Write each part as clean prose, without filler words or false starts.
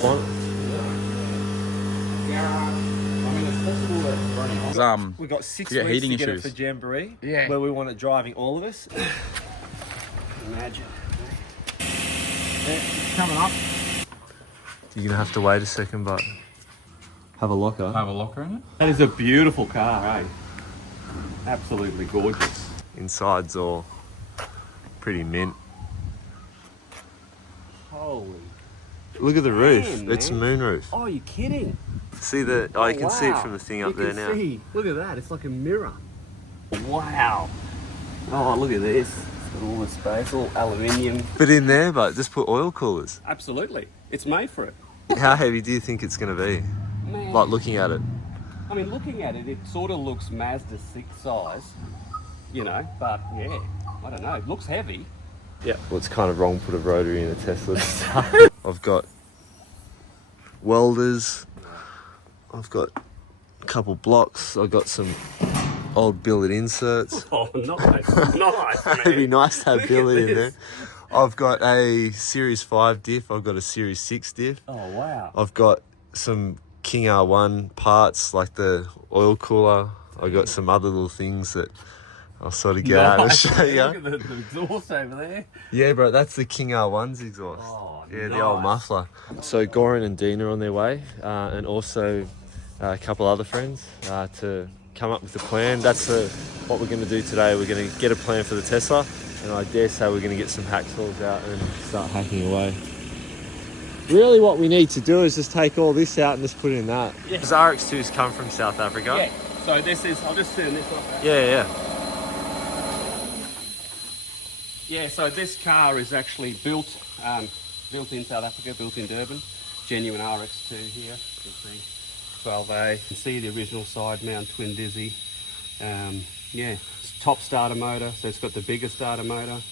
We got 6 weeks to get it for jamboree, where we want it driving all of us. Imagine. It's coming up. You're gonna have to wait a second, but have a locker. Have a locker in it. That is a beautiful car, eh? Absolutely gorgeous. Inside's all pretty mint. Holy. Look at the roof. Man, It's moonroof. Oh, you're kidding? See the? Oh, you can see it from the thing up there You now. can see. Look at that. It's like a mirror. Wow. Oh, look at this. It's got all the space, all aluminium. But in there, but just put oil coolers. Absolutely. It's made for it. How heavy do you think it's gonna be? Man. Like looking at it. I mean, looking at it, it sort of looks Mazda 6 size, you know, but yeah, I don't know. It looks heavy. Yeah. Well, it's kind of wrong to put a rotary in a Tesla. I've got welders. I've got a couple blocks. I've got some old billet inserts. Oh, nice. Nice, man. It'd be nice to have Look billet at in there. this. I've got a Series 5 diff. I've got a Series 6 diff. Oh, wow. I've got some King R1 parts, like the oil cooler. I've got some other little things that I'll sort of get out and show you. Look at the exhaust over there. Yeah, bro, that's the King R1's exhaust. Oh, yeah, nice. the old muffler. So Goran and Dean are on their way, and also a couple other friends to come up with a plan. That's what we're going to do today. We're going to get a plan for the Tesla, and I dare say we're going to get some hacksaws out and start hacking away. Really what we need to do is just take all this out and just put it in that. Yeah. Because RX2's come from South Africa. Yeah, so this is, I'll just turn this off. Yeah. Yeah, so this car is actually built in South Africa, built in Durban. Genuine RX2 here, you can see 12A. You can see the original side mount twin dizzy. Yeah, it's top starter motor, so it's got the bigger starter motor.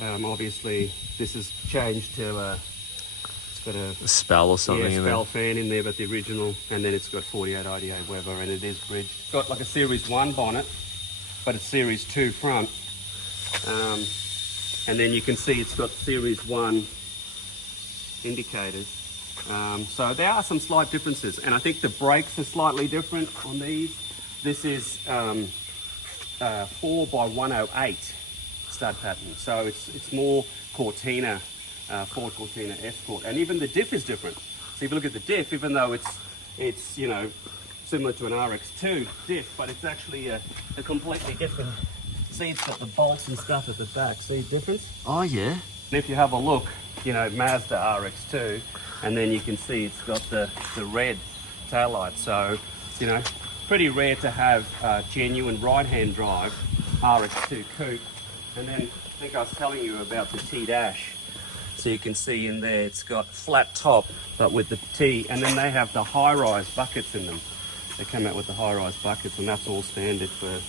Obviously, this has changed to it's got a spell or something in there. spell fan in there, but the original, and then it's got 48 IDA Weber, and it is bridged. It's got like a Series 1 bonnet, but it's Series 2 front. And then you can see it's got Series 1 indicators. So there are some slight differences, and I think the brakes are slightly different on these. This is 4x108 stud pattern, so it's more Cortina, Ford Cortina Escort, and even the diff is different. So if you look at the diff, even though it's you know, similar to an RX2 diff, but it's actually a completely different. See, it's got the bolts and stuff at the back. See the difference? Oh yeah. And if you have a look, you know, Mazda RX2, and then you can see it's got the red taillight. So, you know, pretty rare to have genuine right-hand drive RX2 coupe. And then I think I was telling you about the T-dash. So you can see in there it's got flat top, but with the T, and then they have the high-rise buckets in them. They come out with the high-rise buckets, and that's all standard for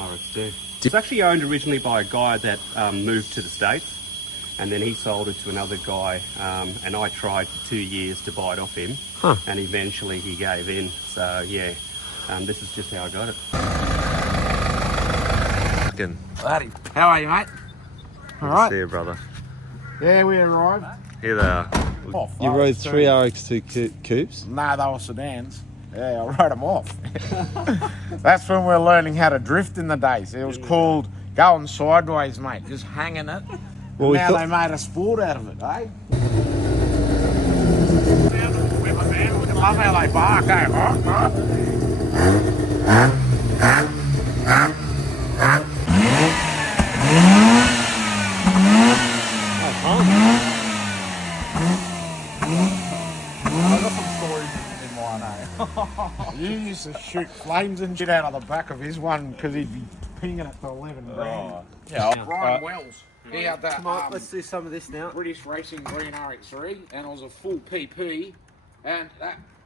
RX2. It's actually owned originally by a guy that moved to the States, and then he sold it to another guy, and I tried for 2 years to buy it off him, and eventually he gave in. So yeah, this is just how I got it. Buddy, how are you, mate? All right. See you, brother. Yeah, we arrived. Here they are. You rode 3 RX2 coupes? No, they were sedans. Yeah, I rode them off. That's when we were learning how to drift in the days. It was called going sideways, mate, just hanging it. Well, now they made a sport out of it, eh? Love how they bark, You used to shoot flames and shit out of the back of his one because he'd be pinging it to 11 grand. Yeah, Brian Wells. He had that. Come on, let's do some of this now. British Racing Green RX3, and it was a full PP, and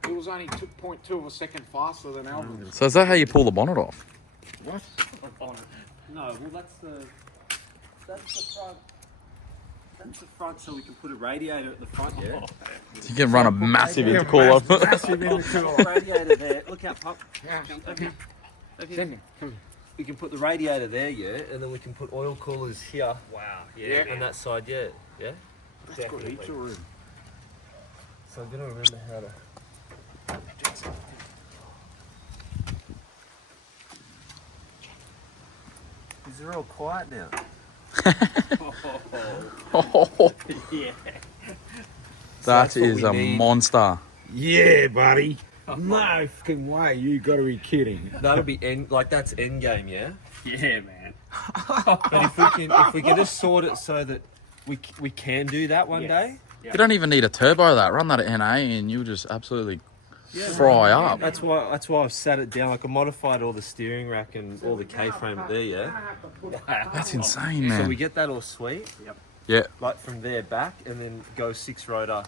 it was only 2.2 of a second faster than Alvin's. So is that how you pull the bonnet off? What? No, well that's the front. That's the front, so we can put a radiator at the front. Yeah. So you can run a massive intercooler. Massive intercooler. Radiator there. Look out, Pop. Yeah. Okay. We can put the radiator there, yeah, and then we can put oil coolers here. Wow. Yeah. On that side, yeah. Yeah. That's got heaps of room. So I'm gonna remember how to. Is it all quiet now? Oh, Yeah. that what is we a need. monster. Yeah, buddy. No fucking way. You got to be kidding. That'll be that's end game, yeah. Yeah, man. But if we can just sort it so that we can do that one day. You don't even need a turbo that. Run that at NA and you'll just absolutely fry up. That's why I've sat it down. Like I modified all the steering rack and all the K-frame there, yeah. That's insane, So man. we get that all sweet. Yeah. Like from there back, and then go 6 rotor.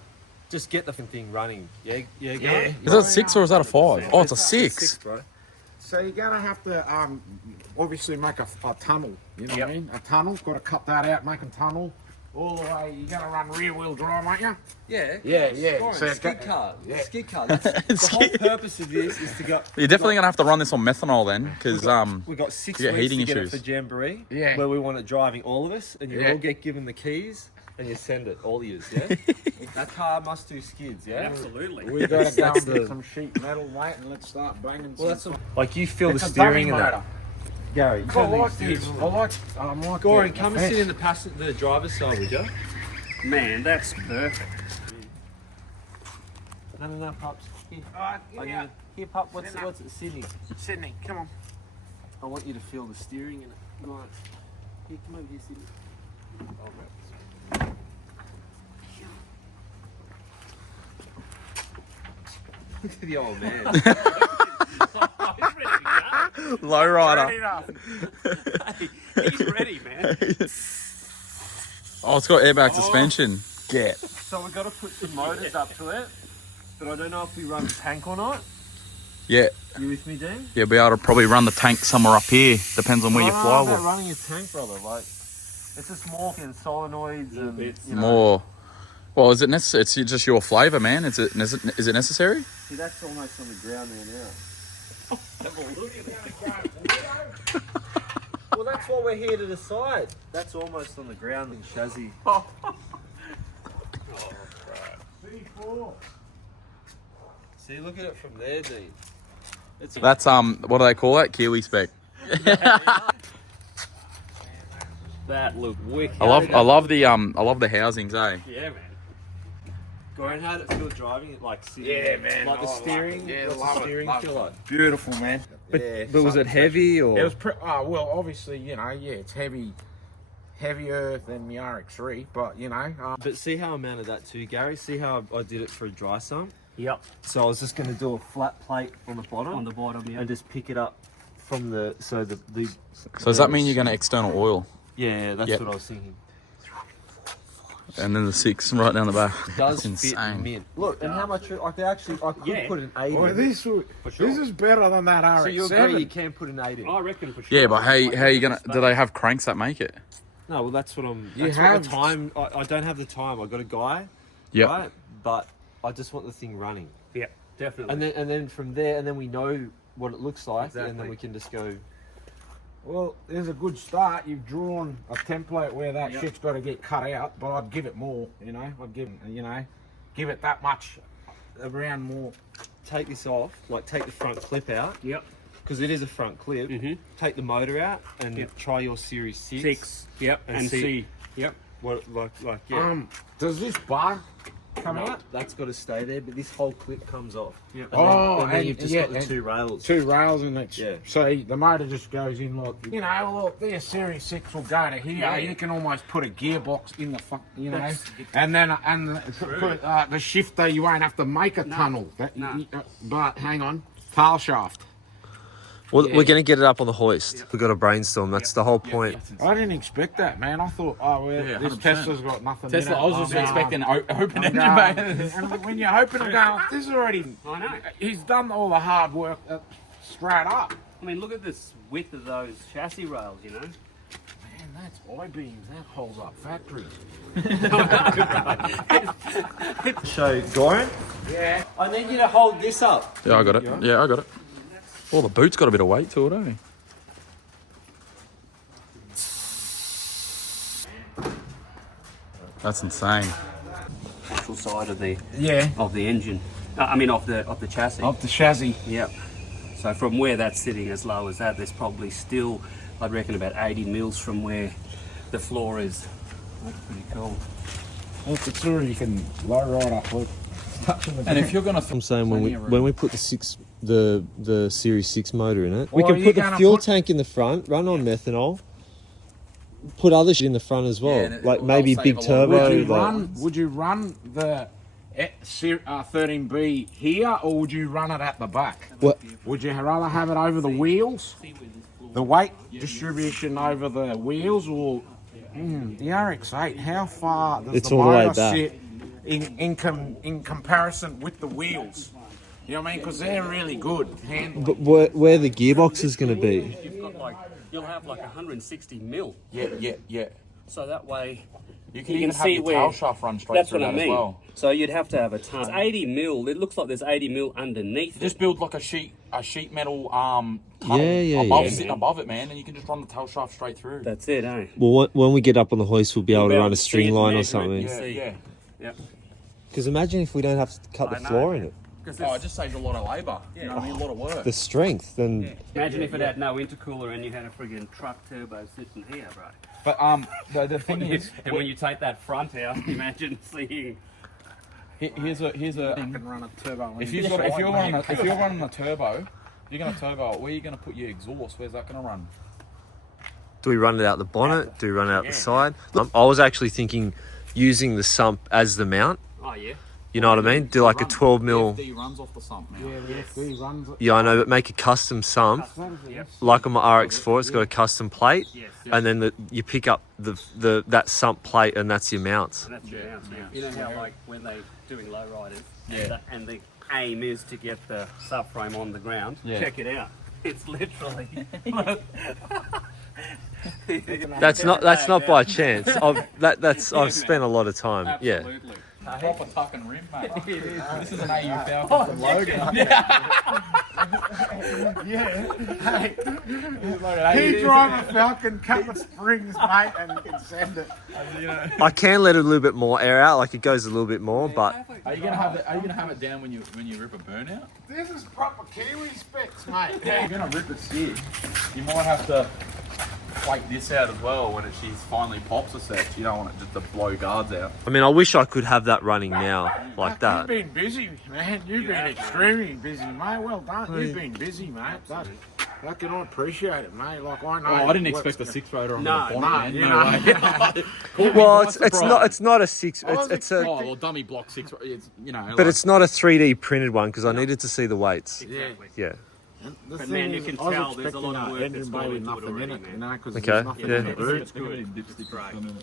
Just get the thing running. Yeah, Yeah. Is Is that a 6 or is that a 5? Oh, it's a 6. bro. So you're going to have to obviously make a tunnel. You know what I mean? A tunnel. Got to cut that out, make a tunnel. All the way. You're going to run rear-wheel drive, aren't you? Yeah. Yeah. So skid car. Yeah. Skid car. That's, the whole purpose of this is to go. You're definitely going to have to run this on methanol then, because We got 6 you get weeks heating to get issues. it for jamboree. Yeah. Where we want it driving all of us, and you Yeah. all get given the keys, and you send it all yours. Yeah. That car must do skids. Yeah. Absolutely. We got to go That's and get the- some sheet metal, mate, and let's start banging Well, some. that's like you feel It's the a steering dummy in that. motor. Gary, I turn like these this. steers. I like Goran, the come and fence. sit in the driver's side, would you? Man, that's perfect. No, pups. Here, Yeah. here, pup. What's it? Sydney. Sydney, come on. I want you to feel the steering in it. Right. Here, come over here, Sydney. I'll grab this. Look at the old man. He's ready to low rider. Ready enough. go. He's ready, man. Oh, it's got airbag suspension. Get. So we've got to put some motors up to it, but I don't know if we run tank or not. Yeah. You with me, Dean? You'll be able to probably run the tank somewhere up here. Depends on where you I fly don't know with. about running a tank, brother. Like, it's just more in solenoids and bits. you know. More. Well, is it necessary? It's just your flavour, man. Is it necessary? See, that's almost on the ground there now. Well, that's what we're here to decide. That's almost on the ground in chassis. See, look at it from there, Dean. It's That's what do they call that? Kiwi spec. That looked wicked. I love the housings, eh? Yeah, man. Goran, how did it feel driving it? Like, Yeah, man. Like the I like steering? it. Yeah, What's the love it, steering love feel it. like? Beautiful, man. But was it heavy or? It was well, obviously, you know, yeah, it's heavier than the RX3, but you know, But see how I mounted that too, Gary? See how I did it for a dry sump? Yep. So I was just going to do a flat plate on the bottom. On the bottom, yeah. And just pick it up from the So does that mean you're going to external oil? Yeah, that's Yep. what I was thinking. And then the 6 right down the back. It does That's fit insane. mint. Look, and how much I could Yeah. put an 8 well, in. this sure. is better than that RX7. So you agree you can put an 8 in? I reckon for sure. Yeah, but how are you gonna? Do they have cranks that make it? No, well that's what I'm. You That's what have- the time. I don't have the time. I got a guy. Yep. Right, but I just want the thing running. Yeah, definitely. And then from there, and then we know what it looks like, and Exactly. then we can just go. Well, there's a good start. You've drawn a template where that Yep. shit's got to get cut out, but I'd give it more, you know. I'd give it that much around more. Take this off, like take the front clip out, Yep. because it is a front clip. Mhm. Take the motor out and Yep. try your Series 6. 6. Yep. And And see- see. Yep. What like yeah. Does this bar come No, out? that's got to stay there, but this whole clip comes off. Yep. And then, Oh, and then and- you've just yeah, got the and- 2 rails. 2 rails and it's Yeah. so the motor just goes in like, you know, look, the Series 6 will go to here. Yeah. You can almost put a gearbox in the you know, That's- and then put the shifter. You won't have to make a tunnel. No. But hang on, tail shaft. We're going to get it up on the hoist. We've got to brainstorm. That's the whole point. I didn't expect that, man. I thought, oh well, Yeah, this 100%. Tesla's got nothing. in it. open I'm going- and when you're hoping to go, this is already. I know. He's done all the hard work straight up. I mean, look at this width of those chassis rails, you know? Man, that's I-beams. That holds up factory. So, Goran, Yeah. I need you to hold this up. Yeah, I got it. Yeah, I got it. Oh, the boot's got a bit of weight to it, eh? That's insane. mechanical side of the Yeah. engine. I mean of the chassis. Of the chassis. Yep. So from where that's sitting as low as that, there's probably still, I'd reckon, about 80 mils from where the floor is. That's pretty cool. Look, it's true, you can low right up, look. And if you're gonna, I'm saying when we put the Series 6 motor in it, we Well, can you're put the gonna fuel put- tank in the front, run on methanol, put other shit in the front as well, Yeah, and like it'll maybe save big a lot. turbo. Would you run the 13B here, or would you run it at the back? What? Would you rather have it over the wheels? The weight distribution over the wheels, or the RX-8? How far does It's the all the way motor back. sit in comparison with the wheels? You know what I mean? Because they're really good handling. But where the gearbox is going to be? You've got you'll have 160 mil. yeah. So that way You can even have your tail shaft run straight that's through what I that mean. as well. So you'd have to have a ton. It's 80 mil. It looks like there's 80 mil underneath it. Just build like a sheet metal tunnel Yeah, above, yeah. sitting above it, man, and you can just run the tail shaft straight through. That's it, eh? Well, when we get up on the hoist, we'll be able to You'll run a see string it, line or measure it, something. yeah. yeah. Yep. Because imagine if we don't have to cut the I know. floor in it. Because Oh, it just saves a lot of labour. You know what I mean? A lot of work. The strength, then imagine if it had no intercooler and you had a friggin' truck turbo sitting here, bro. But the thing is, And when you take that front out, imagine seeing. here's a thing. can run a turbo. If you're running a turbo, you're gonna turbo it. Where are you gonna put your exhaust? Where's that gonna run? do we run it out the bonnet? Do we run it out the side? I was actually thinking using the sump as the mount. Oh yeah. You know what I mean? Do like a 12 mil. FD runs off the sump now. Yeah, the FD runs it. Yeah, I know, but make a custom sump. Like on my RX4, it's got a custom plate, Yes. and then you pick up that sump plate, and that's your mounts. And that's your bounce now. You know how when they doing low riders, Yeah. and the aim is to get the subframe on the ground. Yeah. Check it out. It's literally. That's not by chance. I've spent a lot of time. Yeah. Absolutely. Proper tucking rim, mate. This is an AU Falcon from Logan. He drive a Falcon, cut the springs, mate, and you can send it. I can let it a little bit more air out, like it goes a little bit more, but Are you gonna have it down when you rip a burnout? This is proper Kiwi specs, mate. Yeah, you're gonna rip it skid. You might have to flake this out as well when she finally pops a set. You don't want it just to blow guards out. I mean, I wish I could have that running now, like You've that. been busy, man. You've been extremely busy, mate. Well done. You've been busy, mate. I can appreciate it, mate. Like I know. Oh, I didn't what's expect a gonna- 6-rotor on No, the bonnet, no, man. you No know. way. Caught me Well, by it's surprise. not a six. I was It's Oh, a, well, dummy block 6. It's but it's not a 3D printed one because I needed to see the weights. Exactly. Yeah. The But thing man, you is, can I was tell there's a lot of expecting work engine that's bay gone with into it nothing in already, it, man. you know, because Okay, there's nothing yeah. in the boot. It's good. Dipstick in it.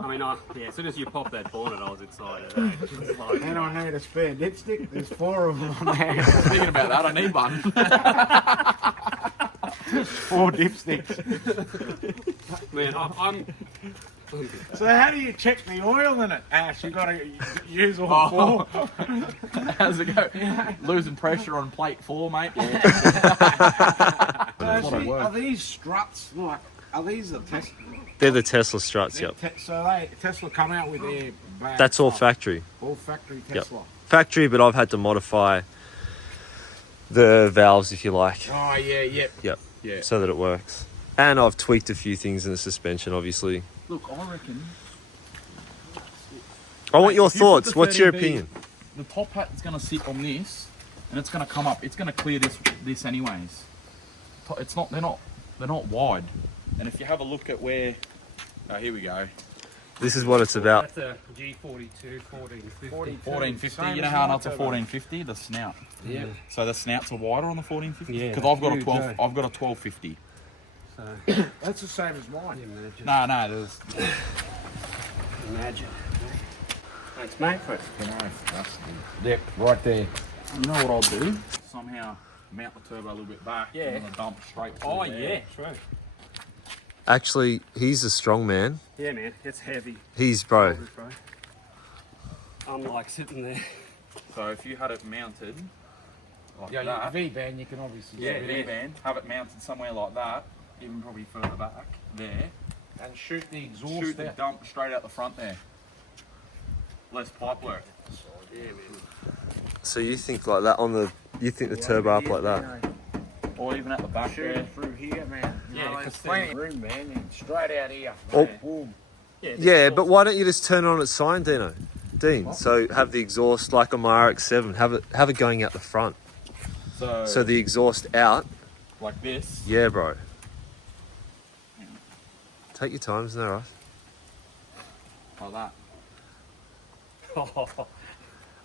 I mean, as soon as you pop that bonnet, I was excited. Eh? It's like, And I need a spare dipstick. There's 4 of them on there. Thinking about that, I need one. 4 dipsticks. man, I'm So how do you check the oil in it, Ash? You got to use all 4. How's it go? Losing pressure on plate 4, mate. So That's a lot of work. are these struts like? Are these the Tesla? They're the Tesla struts, yep. So Tesla come out with their bad That's all stuff. factory. All factory Yep. Tesla. Factory, but I've had to modify the valves, if you like. Oh yeah, yep. Yep. Yeah. So that it works. And I've tweaked a few things in the suspension, obviously. Look, I reckon I want your If you put thoughts. the What's your 13B opinion? the top hat is going to sit on this, and it's going to come up. It's going to clear this anyways. It's not. They're not wide. And if you have a look at where, oh, here we go. This is what it's about. That's a G42 1450. 1450. Same You know as how my that's a turbo. 1450? The snout. Yeah. So the snouts are wider on the 1450. Yeah, Because I've got a huge, 12. eh? I've got a 1250. So That's the same as mine. imagine. No, there's. Imagine. Thanks, mate. For it. You know, that's the depth right there. You know what I'll do? Somehow mount the turbo a little bit back. Yeah. And then dump straight. Oh through yeah, there. true. Actually, he's a strong man. Yeah, man, it's heavy. He's bro. Bro. I'm like sitting there. So if you had it mounted like Yeah, that, V-band, you can obviously yeah, see V-band, have it mounted somewhere like that, even probably further back there. and shoot the exhaust Shoot the out. dump straight out the front there. less pipe work. Yeah, man. So you think like that on the, you think the turbo up like that? Or even at the back there. Shoot through here, man. Yeah, No, 'cause there's plenty of room, man. And straight out here. Oh. Boom. Yeah, but why don't you just turn on its sign, Dino? Dean, so have the exhaust like on my RX-7, have it going out the front. So the exhaust out. Like this. Yeah, bro. Take your time, isn't that right? Like that.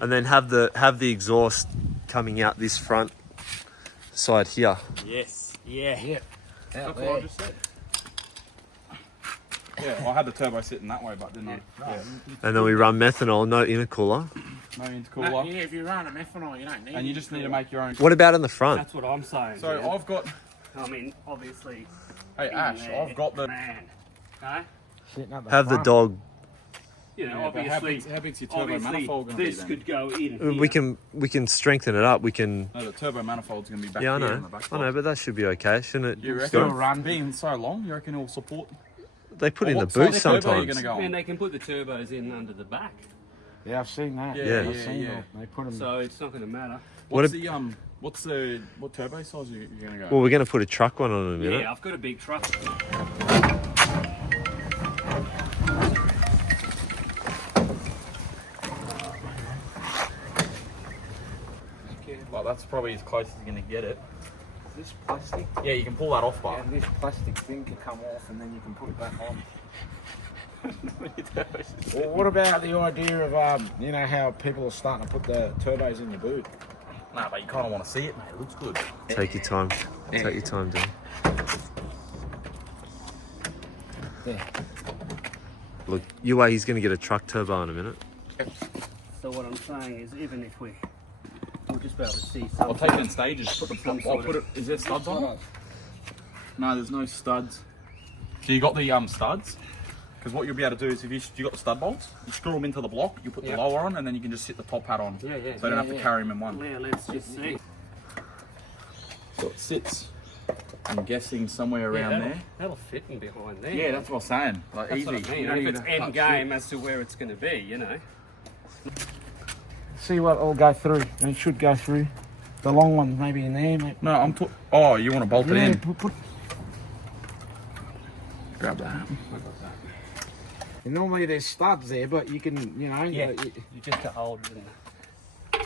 And then have the exhaust coming out this front side here. Yes. Yeah. Yeah. That's Out what I there. just said. Yeah, I had the turbo sitting that way, but didn't I? Yeah. And then we run methanol, no intercooler. No No, intercooler. yeah, if you run a methanol, you don't need And you just need to make your own. What about in the front? That's what I'm saying. So man. I've got. I mean, obviously. Hey Ash, man, I've got the. Man. Huh? Sitting at the Have the front. dog. You know, Yeah, but how obviously. big's your turbo Obviously, manifold going to be this then? could go in. We here. can strengthen it up. We can. No, the turbo manifold's going to be back Yeah, I here know. in the back I know, but that should be okay, shouldn't it? You reckon? Still run. Being so long, you reckon it'll support? They put in the What size boot turbo are you sometimes. going to go on? Man, they can put the turbos in under the back, Yeah, I've seen that. Yeah, I've yeah, seen yeah. that. They put them. so it's not going to matter. What's What the what turbo size are you going to go? Well, we're going to put a truck one on in a minute. Yeah, I've got a big truck. Like that's probably as close as you're going to get it. This plastic. Yeah, you can pull that off, but And this plastic thing can come off, and then you can put it back on. Well, what about the idea of you know how people are starting to put the turbos in the boot? nah, but you kind of want to see it, mate. It looks good. Take your time. Yeah. Take your time, Dean. Yeah. Look, you wait, he's going to get a truck turbo in a minute. So what I'm saying is, even if we'll just be able to see I'll something. take it in stages. Some I'll sort put it. Is there studs on it? No, there's no studs. So you got the studs? Because what you'll be able to do is if you got the stud bolts, you screw them into the block, you put Yep. the lower on, and then you can just sit the top hat on. Yeah, yeah. So you don't have to carry them in one. Yeah, let's just see. So it sits, I'm guessing, somewhere around there. That'll fit in behind there. Yeah, that's what I'm saying. Like That's easy. what I mean. You don't If need it's to end touch game as to where it's going to be, you know. See what will go through. And it should go through. The long ones maybe in there, mate. No, I'm. Oh, you want to bolt it in? Put. Grab that. And normally there's studs there, but you can, you know. Yeah. You just to hold it.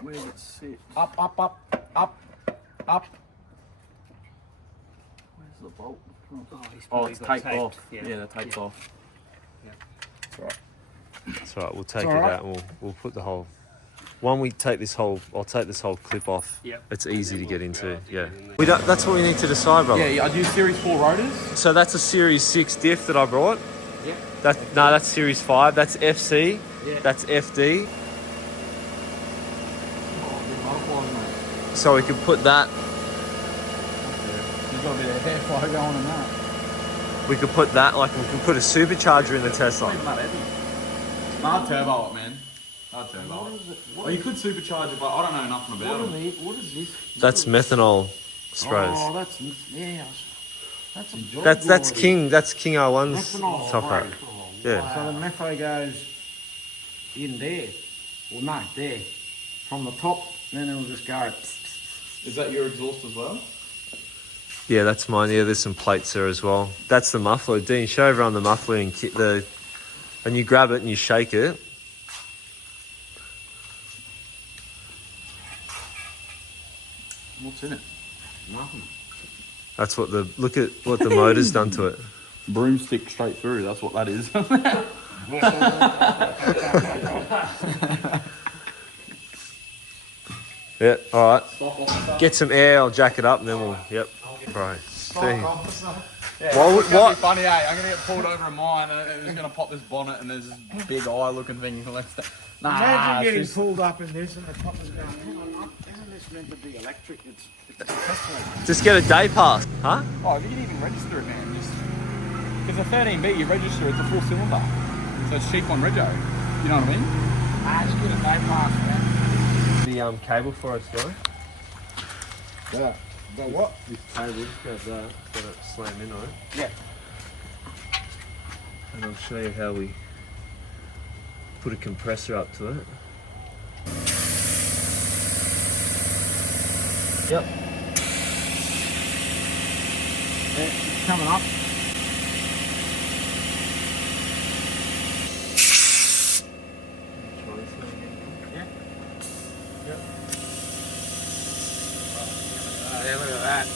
Where does it sit? Up. Where's the bolt? Oh, he's Oh, probably it's got taped taped. off. Yeah, the tape's off. Yeah. That's right. That's right, we'll take It's it all right. out and we'll put the whole... One, I'll take this whole clip off. Yep. It's easy to get into, yeah. in there. We don't, that's what we need to decide, brother. Yeah, I do Series 4 rotors. So that's a Series 6 diff that I brought. Yeah. That's Series 5. That's FC. Yeah. That's FD. Oh, So we can put that. There's got to be a hair fire going in that. We could put that. Like we can put a supercharger in the Tesla. Not even that heavy. Hard turbo it, man. Hard turbo it. Well, you could supercharge it, but I don't know nothing about it. What is this? That's methanol sprays. Oh, that's yeah. That's a job. That's King. That's King R1's Methanol top hat. spray. Yeah. So the metho goes in there. Well, no, there. From the top, then it'll just go. Is that your exhaust as well? Yeah, that's mine. Yeah, there's some plates there as well. That's the muffler. Dean, show everyone the muffler and and you grab it and you shake it. What's in it? Nothing. That's what look at what the motor's done to it. Broomstick straight through, that's what that is. Yeah, all right. Get some air. I'll jack it up and then we'll. Yep. Right. Dean. What? what- Funny, eh? I'm gonna get pulled over in mine, and it's gonna pop this bonnet, and there's this big eye-looking thing. Nah, Imagine it's getting just- pulled up in this and the top is going, hang on, isn't this meant to be electric? It's a Tesla. Just get a day pass, huh? Oh, you can even register it, man. Because a 13B, you register it's a full cylinder, so it's cheap on rego. You know what I mean? Just get a day pass, man. The cable for us, guy. Yeah. The what? This cable, grab that, got it slam in on it. Yeah. And I'll show you how we put a compressor up to it. Yep. Yeah, coming up. Yeah. Yep. Yeah, look at that.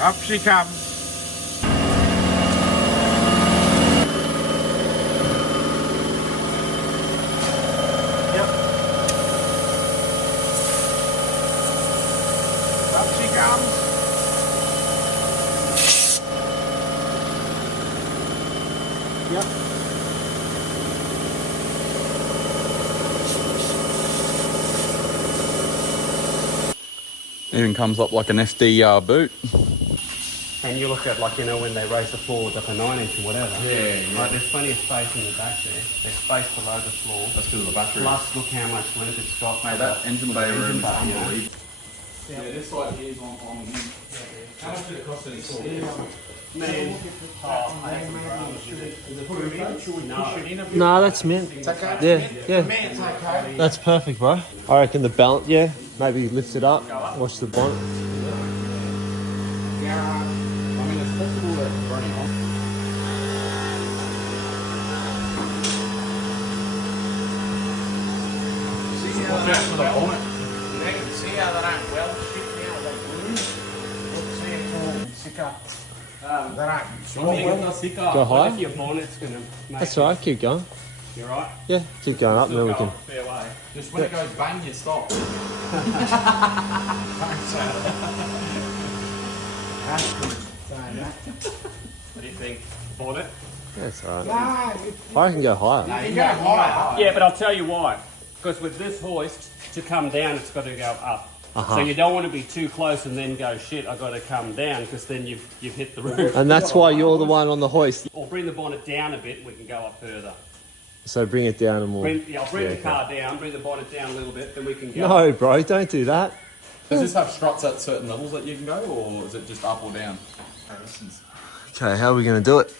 Up she comes. Yep. Up she comes. Yep. Even comes up like an SD boot. And you look at, like, you know, when they raise the floor with like a 9-inch or whatever. Yeah. Right, there's plenty of space in the back there. There's space below the floor. That's because of the battery. Plus, look how much length it's got. Mate, that engine bay room is bay, you know. unbelievable. Yeah, this side here is on how much did it cost any sort? No, that's mint. Yeah, yeah. That's perfect, bro. I reckon the balance, yeah. Maybe lift it up, watch the bonnet. Yeah, I mean, it's possible that it's running off. Watch out for the bonnet. You can see how they don't weld shit now with that glue. Look, see it's all sicker. They don't. Go What higher? if your bonnet's going to make That's all right, keep going. You right? Yeah, keep going up and then we can... Fair way. Just when it goes bang, you stop. What do you think? Bonnet? Yeah, it's all right. No, I can go higher. you go higher. Yeah, but I'll tell you why. Because with this hoist, to come down, it's got to go up. Uh-huh. So you don't want to be too close and then go, shit, I've got to come down, because then you've hit the roof. And that's why you're the one on the hoist. Or bring the bonnet down a bit, we can go up further. So bring it down and we'll... I'll bring the okay. car down, bring the bonnet down a little bit, then we can go. No, bro, don't do that. Does this have struts at certain levels that you can go, or is it just up or down? Okay, how are we going to do it?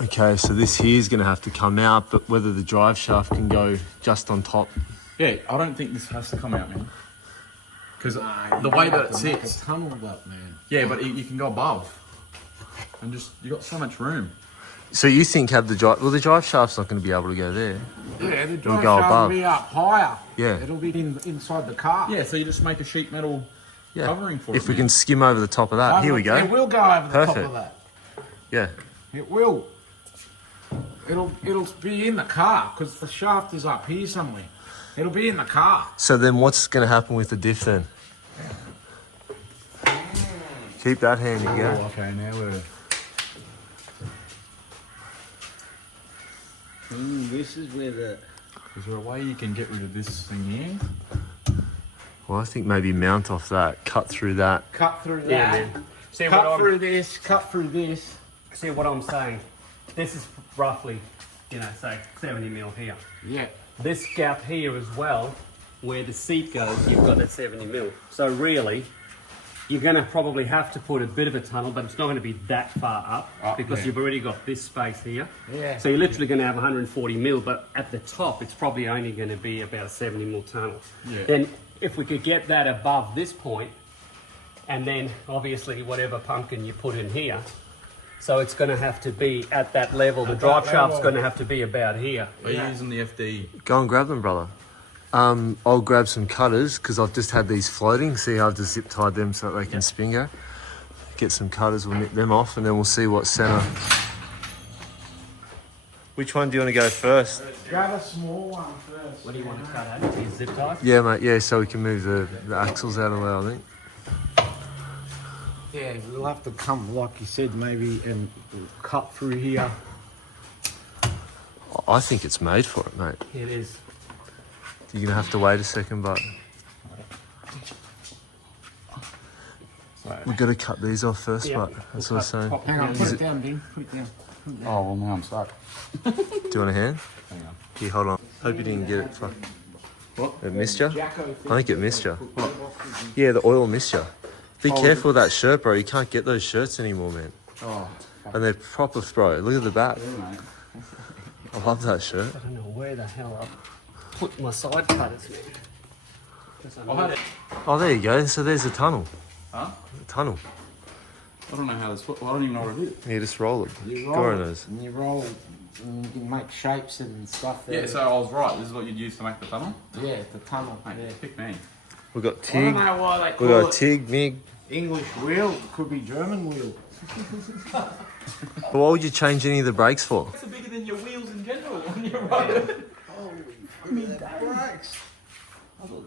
Okay, so this here is going to have to come out, but whether the drive shaft can go just on top. Yeah, I don't think this has to come out, man. Because the way that it sits. Tunneled up, man. Yeah, but you can go above. And just, you got so much room. So you think have the drive... Well, the drive shaft's not going to be able to go there. Yeah, the It'll drive go shaft above. will be up higher. Yeah. It'll be inside the car. Yeah, so you just make a sheet metal Yeah. covering for If it. we can skim over the top of that. Here we go. It will go over the top Perfect. of that. Yeah. It will. It'll be in the car because the shaft is up here somewhere. It'll be in the car. So then what's going to happen with the diff then? Keep that handy, yeah. Oh, okay, now we're... This is where the... Is there a way you can get rid of this thing here? Well, I think maybe mount off that, cut through that. Cut through that. Yeah, man. See what Cut I'm, through this. Cut through this. see what I'm saying? This is roughly, you know, say 70 mil here. Yeah. This gap here as well, where the seat goes, you've got that 70 mil. So really, you're going to probably have to put a bit of a tunnel, but it's not going to be that far up because yeah. you've already got this space here. Yeah. So you're literally going to have 140 mil, but at the top, it's probably only going to be about a 70 mil tunnel. Yeah. Then if we could get that above this point, and then obviously whatever pumpkin you put in here, so it's going to have to be at that level. The drive shaft's going to have to be about here. Are you using the FD? Go and grab them, brother. I'll grab some cutters because I've just had these floating. See how I've just zip tied them so that they can spin go. Get some cutters, we'll nip them off and then we'll see what centre. Which one do you want to go first? Grab a small one first. What do you want to cut out? These zip ties? Yeah, mate, yeah, so we can move the axles out of the way, I think. Yeah, we'll have to come, like you said, maybe and cut through here. I think it's made for it, mate. It is. You're going to have to wait a second, but we've got to cut these off first, Yeah. but that's what I was saying. Hang on, put it down, Dean. Put it down. Oh, well, now I'm stuck. Do you want a hand? Hang on. Here, hold on. Hope you didn't get it. Fuck. What? It missed you? Jacko I think it missed you. Yeah, the oil missed you. Be careful of that shirt, bro. You can't get those shirts anymore, man. Oh, And they're proper Spro. Look at the back. mate. I love that shirt. I don't know where the hell I put my side cutters, man. 'Cause I know- Oh, there you go. So there's a tunnel. Huh? A tunnel. I don't know how this. I don't even know what it is. You just roll it. You roll Goran it, knows. and you roll it, and you can make shapes and stuff there. Yeah, so I was right. This is what you'd use to make the tunnel. Yeah, the tunnel. Mate, Yeah. pick me. We've got I don't Tig. know why they We've call got it Tig, Mig. English wheel. It could be German wheel. But why would you change any of the brakes for? It's bigger than your wheels in general on your road.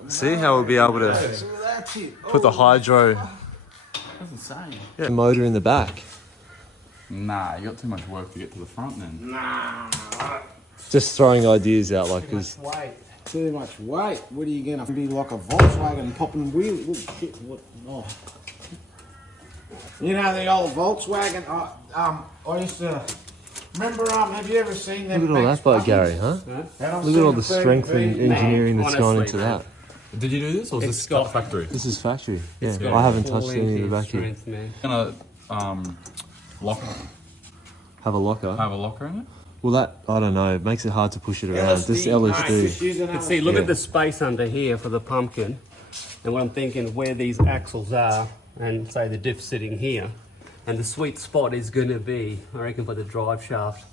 See how we'll be able to That's it. put the hydro That's insane. motor in the back. Nah, you got too much work to get to the front then. Nah, Just throwing ideas out like this. weight. Too much weight. What are you gonna be like a Volkswagen popping wheel? Oh shit! What? Oh. You know the old Volkswagen. I used to remember. Have you ever seen them? Look at all that boat, Gary, huh? Look at all the strength and engineering that's gone into man. that. Did you do this or was It's this got- factory? This is factory. Yeah, got I haven't 4 touched any of the back inches here. strength, man. Gonna Have a locker. have a locker in it. Well, that, I don't know, it makes it hard to push it around. This LSD. You can see, look Yeah. at the space under here for the pumpkin. And what I'm thinking, where these axles are, and say the diff sitting here, and the sweet spot is going to be, I reckon, for the drive shaft,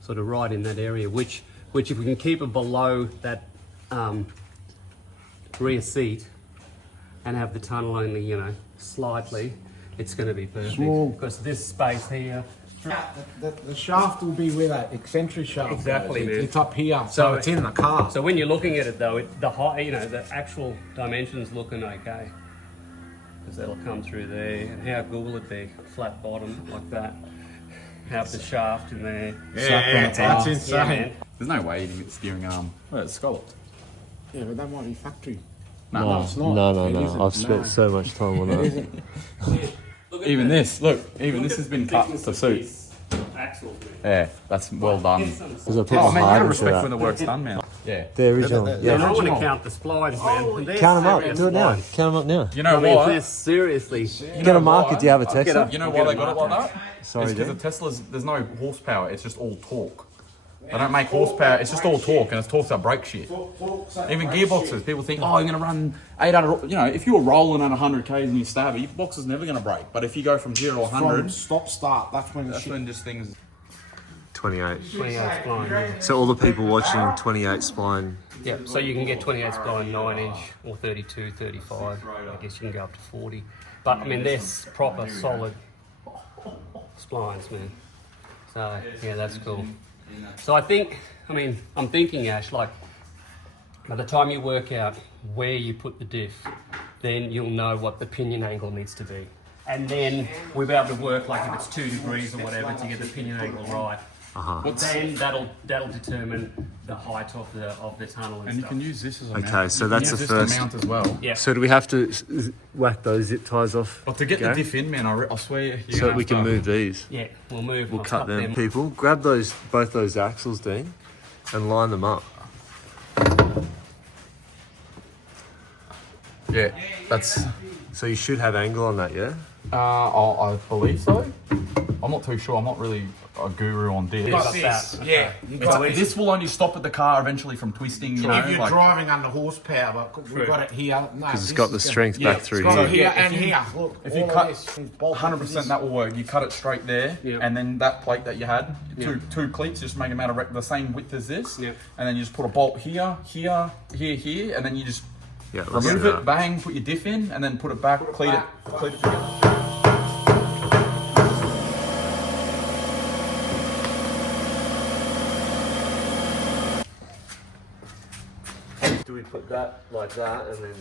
sort of right in that area. Which if we can keep it below that rear seat, and have the tunnel only, you know, slightly, it's going to be perfect. Small. Because this space here. The shaft will be where that eccentric shaft. Exactly, goes. man. It's up here, so it's in the car. So when you're looking at it though, the height, you know, the actual dimensions looking okay. Because that'll come through there. And how good will it be? Flat bottom like that. Have the shaft in there. Yeah, that's Yeah, insane. man. There's no way you can get the steering arm. Oh, it's scalloped. Yeah, but that might be factory. No, it's not. No, It isn't. I've spent No. so much time on It that. isn't. Even this, look, even this has been cut to suit. Axle. Yeah, that's well done. Because I put Oh my man, you heart gotta into respect that. when the work's done, man. Yeah. The original. The- And Yeah. I want to original. count the splines, man. They're Count them up. serious Do it now. splines. Count them up now. You know I mean, why? this seriously. Get a market. Do you have a get Tesla? up. You know why they got it like that? Sorry, It's because dude. the Teslas, there's no horsepower. It's just all torque. They don't make horsepower. It's just all torque, and it's torque's up brake shit. Even gearboxes, people think, oh, you're gonna run 800. You know, if you're rolling at 100 k's and you stab it, your box is never gonna break. But if you go from 0 to 100, From stop start. That's when that's shit. when just things. 28. 28 spline. Yeah. So all the people watching 28 spline. Yeah, so you can get 28 spline 9-inch or 32, 35. I guess you can go up to 40. But I mean, they're proper solid splines, man. So yeah, that's cool. So I think, I mean, I'm thinking, Ash, like by the time you work out where you put the diff, then you'll know what the pinion angle needs to be. And then we'll be able to work like if it's 2 degrees or whatever to get the pinion angle right. Then that'll determine the height of the tunnel and And you stuff. can use this as a mount. Okay, so You can that's use the this first- to mount as well. Yeah. So do we have to whack those zip ties off? But to get the Gary? diff in, man, I swear you're So gonna we have can to- move these. Yeah, we'll move. We'll I'll cut cut them. People, grab both those axles, Dean, and line them up. Yeah, that's. So you should have angle on that, yeah? I believe so. I'm not too sure. I'm not really a guru on diff. Got that. Yeah. You got It's- this will only stop the car eventually from twisting. You know, if you're like, driving under horsepower, but we've got it here. Because it's got the strength back through Got it here. here and here. Look, if you all of cut this is bolted 100%, that will work. You cut it straight there, Yeah. and then that plate that you had, Yeah. two cleats, just make them out of the same width as this, Yeah. and then you just put a bolt here, here, and then you just Yeah, let's remove do it, that. bang, put your diff in, and then put it back, cleat it together. Do we put that like that and then